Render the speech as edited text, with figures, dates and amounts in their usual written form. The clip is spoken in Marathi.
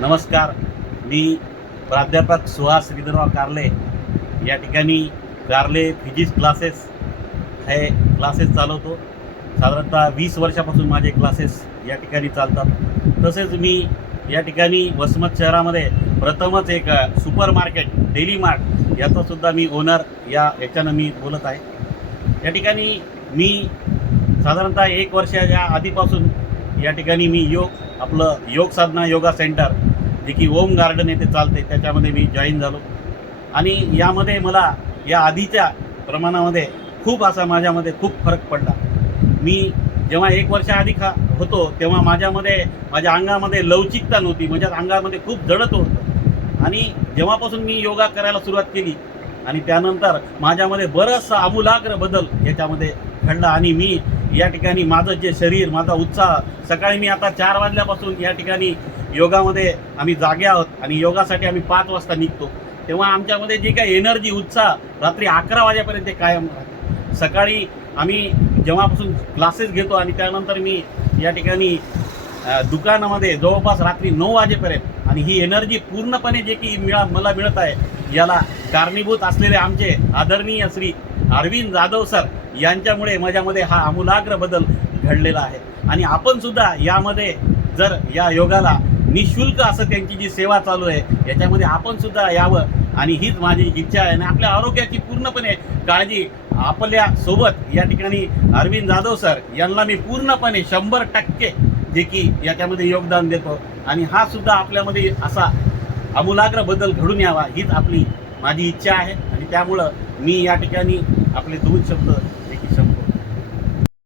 नमस्कार. मी प्राध्यापक सुहास श्रीधरराव कारले या ठिकाणी कारले फिजिक्स क्लासेस हे क्लासेस चालवतो. साधारणतः 20 वर्षापासून माझे क्लासेस या ठिकाणी चालतात. तसेच मी या ठिकाणी वसमत शहरामध्ये प्रथमच एक सुपर मार्केट डेली मार्ट याचासुद्धा मी ओनर याच्यानं मी बोलत आहे. या ठिकाणी मी साधारणतः 1 वर्षाच्या आधीपासून या ठिकाणी मी आपलं योग साधना योगा सेंटर जे की ओम गार्डन येथे चालते त्याच्यामध्ये मी जॉईन झालो. आणि यामध्ये मला या आधीच्या प्रमाणामध्ये माझ्यामध्ये खूप फरक पडला. मी जेव्हा 1 वर्षाआधी होतो तेव्हा माझ्या अंगामध्ये लवचिकता नव्हती. माझ्या अंगामध्ये खूप जडत होतं. आणि जेव्हापासून मी योगा करायला सुरुवात केली आणि त्यानंतर माझ्यामध्ये बरंचसा आमूलाग्र बदल याच्यामध्ये घडला. आणि मी या ठिकाणी माझं जे शरीर, माझा उत्साह, सकाळी मी आता 4 वाजल्यापासून या ठिकाणी योगामध्ये आम्ही जागे आहोत आणि योगासाठी आम्ही 5 वाजता निघतो. तेव्हा आमच्यामध्ये जे काही एनर्जी, उत्साह रात्री 11 वाजेपर्यंत कायम राहते. सकाळी आम्ही जेव्हापासून क्लासेस घेतो आणि त्यानंतर मी या ठिकाणी दुकानामध्ये जवळपास रात्री 9 वाजेपर्यंत, आणि ही एनर्जी पूर्णपणे जे की मला मिळत आहे याला कारणीभूत असलेले आमचे आदरणीय श्री अरविंद जाधव सर यांच्यामुळे माझ्यामध्ये हा आमूलाग्र बदल घडलेला आहे. आणि आपण सुद्धा यामध्ये जर या योगाला निःशुल्क असं त्यांची जी सेवा चालू आहे याच्यामध्ये आपण सुद्धा यावं, आणि हीच माझी इच्छा आहे. आणि आपल्या आरोग्याची पूर्णपणे काळजी आपल्या सोबत या ठिकाणी अरविंद जाधव सर यांना मी पूर्णपणे 100% जे की याच्यामध्ये योगदान देतो. आणि हा सुद्धा आपल्यामध्ये असा आमूलाग्र बदल घडून यावा हीच माझी इच्छा आहे. आणि त्यामुळं मी या ठिकाणी आपले 2 शब्द